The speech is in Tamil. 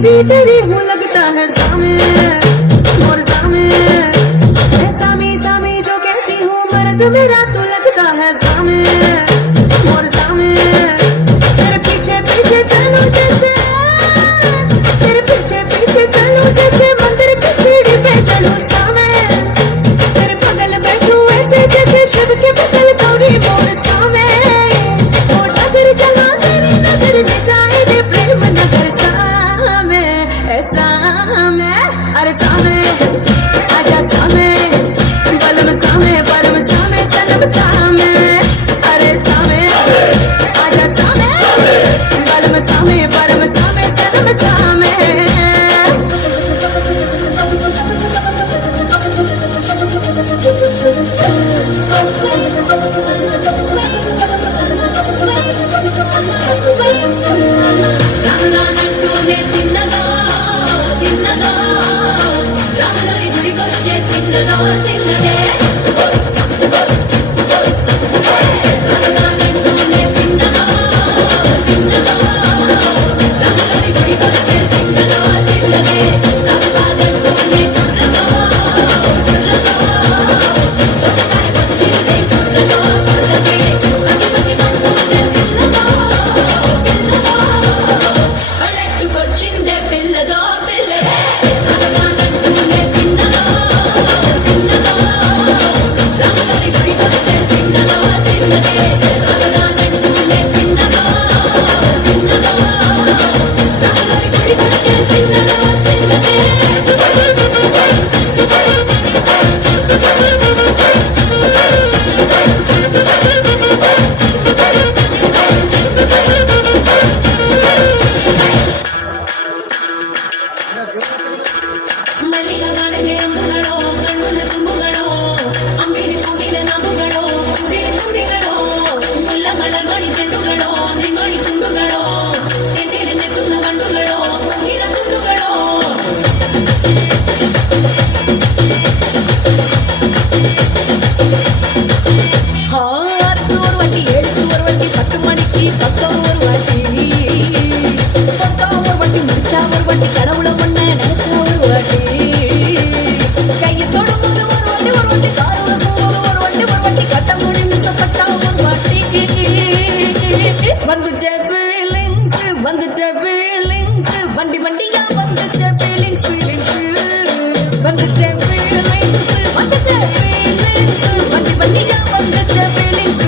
बीवी तेरी हूँ लगता है सामे और सामे मैं सामी सामी जो कहती हूँ मर्द मेरा तो लगता है सामे और सामे तेरे पीछे पीछे चलो जैसे तेरे पीछे पीछे चलो जैसे मंदिर की सीढ़ी पे चलो सामे तेरे बगल बैठूं ऐसे जैसे शिव के बगल गौरी मोर सामे और अगर चला तेरी नजर ले जाए दे प्रेम नगर सामे अरे सामे आजा सामे बलम सामे परम सामे सनम सामे अरे सामे आजा सामे बलम सामे परम सामे सनम सामे வண்டி வண்டியா வந்துச்ச feelings வந்துச்ச feelings வந்துச்ச feelings வண்டி வண்டியா வந்துச்ச feelings